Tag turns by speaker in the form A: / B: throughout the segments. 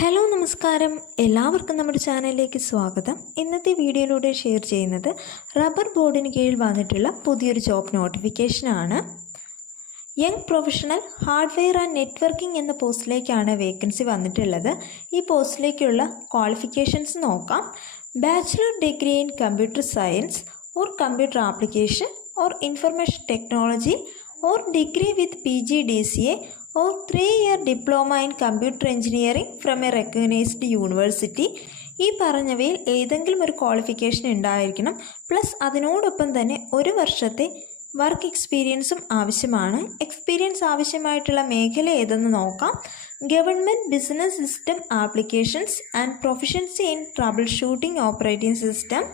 A: Hello നമസ്കാരം. എല്ലാവർക്കും നമ്മുടെ ചാനലിലേക്ക് സ്വാഗതം. ഇന്നത്തെ വീഡിയോയിലൂടെ ഷെയർ ചെയ്യുന്നത് റബ്ബർ ബോർഡിന് കീഴിൽ വന്നിട്ടുള്ള പുതിയൊരു job നോട്ടിഫിക്കേഷനാണ് young professional hardware and networking എന്ന പോസ്റ്റിലേക്കാണ് വേക്കൻസി വന്നിട്ടുള്ളത്. ഈ പോസ്റ്റിലേക്കുള്ള ക്വാളിഫിക്കേഷൻസ് നോക്കാം. Bachelor degree in computer science or computer application or information technology or degree with P G D C A or three year diploma in computer engineering from a recognised university ഈ പറഞ്ഞവയിൽ ഏതെങ്കിലും ഒരു qualification ഉണ്ടായിരിക്കണം. Plus അതിനോടൊപ്പം തന്നെ ഒരു വർഷത്തെ work എക്സ്പീരിയൻസും ആവശ്യമാണ്. എക്സ്പീരിയൻസ് ആവശ്യമായിട്ടുള്ള മേഖല ഏതെന്ന് നോക്കാം. Government business system applications and proficiency in troubleshooting operating system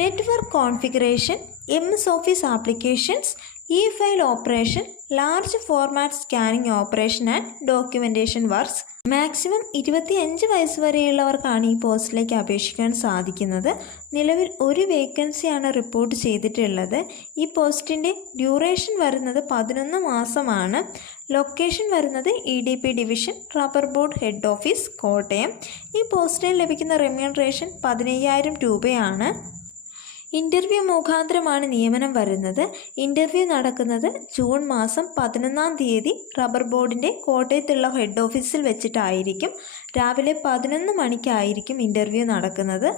A: network configuration M S office applications E file operation large format scanning operation and documentation works. Maximum ഇരുപത്തിയഞ്ച് വയസ്സ് വരെയുള്ളവർക്കാണ് ഈ പോസ്റ്റിലേക്ക് അപേക്ഷിക്കാൻ സാധിക്കുന്നത്. നിലവിൽ ഒരു വേക്കൻസിയാണ് റിപ്പോർട്ട് ചെയ്തിട്ടുള്ളത്. ഈ പോസ്റ്റിന്റെ ഡ്യൂറേഷൻ വരുന്നത് പതിനൊന്ന് മാസമാണ്. ലൊക്കേഷൻ വരുന്നത് E D P division rubber board head office Kottayam. ഈ പോസ്റ്റിൽ ലഭിക്കുന്ന റെമ്യൂണറേഷൻ പതിനയ്യായിരം രൂപയാണ്. ഇന്റർവ്യൂ മുഖാന്തരമാണ് നിയമനം വരുന്നത്. ഇന്റർവ്യൂ നടക്കുന്നത് ജൂൺ മാസം പതിനൊന്നാം തീയതി റബ്ബർ ബോർഡിന്റെ കോട്ടയത്തുള്ള ഹെഡ് ഓഫീസിൽ വെച്ചിട്ടായിരിക്കും. രാവിലെ പതിനൊന്ന് മണിക്കായിരിക്കും ഇന്റർവ്യൂ നടക്കുന്നത്.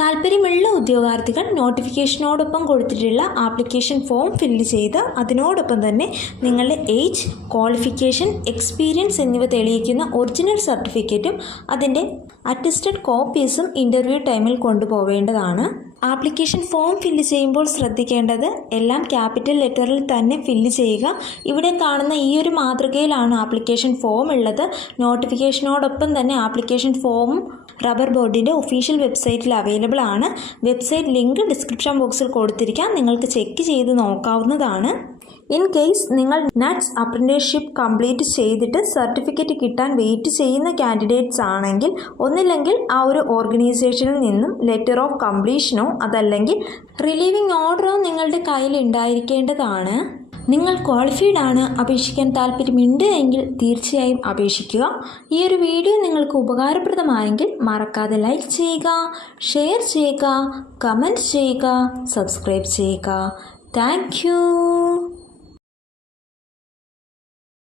A: താല്പര്യമുള്ള ഉദ്യോഗാർത്ഥികൾ നോട്ടിഫിക്കേഷനോടൊപ്പം കൊടുത്തിട്ടുള്ള ആപ്ലിക്കേഷൻ ഫോം ഫില്ല് ചെയ്ത് അതിനോടൊപ്പം തന്നെ നിങ്ങളുടെ ഏജ് ക്വാളിഫിക്കേഷൻ എക്സ്പീരിയൻസ് എന്നിവ തെളിയിക്കുന്ന ഒറിജിനൽ സർട്ടിഫിക്കറ്റും അതിന്റെ അറ്റസ്റ്റഡ് കോപ്പീസും ഇന്റർവ്യൂ ടൈമിൽ കൊണ്ടുപോവേണ്ടതാണ് ആപ്ലിക്കേഷൻ ഫോം ഫില്ല് ചെയ്യുമ്പോൾ ശ്രദ്ധിക്കേണ്ടത് എല്ലാം ക്യാപിറ്റൽ ലെറ്ററിൽ തന്നെ ഫില്ല് ചെയ്യുക. ഇവിടെ കാണുന്ന ഈ ഒരു മാതൃകയിലാണ് ആപ്ലിക്കേഷൻ ഫോം ഉള്ളത്. നോട്ടിഫിക്കേഷനോടൊപ്പം തന്നെ ആപ്ലിക്കേഷൻ ഫോമും റബ്ബർ ബോർഡിന്റെ ഒഫീഷ്യൽ വെബ്സൈറ്റിൽ അവൈലബിൾ ആണ്. വെബ്സൈറ്റ് ലിങ്ക് ഡിസ്ക്രിപ്ഷൻ ബോക്സിൽ കൊടുത്തിരിക്കാം. നിങ്ങൾക്ക് ചെക്ക് ചെയ്ത് നോക്കാവുന്നതാണ്. ഇൻ കേസ് നിങ്ങൾ നെറ്റ്സ് അപ്രന്റീസ്ഷിപ്പ് കംപ്ലീറ്റ് ചെയ്തിട്ട് സർട്ടിഫിക്കറ്റ് കിട്ടാൻ വെയിറ്റ് ചെയ്യുന്ന കാൻഡിഡേറ്റ്സ് ആണെങ്കിൽ ഒന്നില്ലെങ്കിൽ ആ ഒരു ഓർഗനൈസേഷനിൽ നിന്നും ലെറ്റർ ഓഫ് കംപ്ലീഷനോ അതല്ലെങ്കിൽ റിലീവിംഗ് ഓർഡറോ നിങ്ങളുടെ കയ്യിൽ ഉണ്ടായിരിക്കേണ്ടതാണ്. നിങ്ങൾ ക്വാളിഫൈഡ് ആണ് അപേക്ഷിക്കാൻ താല്പര്യമുണ്ട് എങ്കിൽ തീർച്ചയായും അപേക്ഷിക്കുക. ഈ ഒരു വീഡിയോ നിങ്ങൾക്ക് ഉപകാരപ്രദമായെങ്കിൽ മറക്കാതെ ലൈക്ക് ചെയ്യുക ഷെയർ ചെയ്യുക കമന്റ് ചെയ്യുക സബ്സ്ക്രൈബ് ചെയ്യുക. താങ്ക്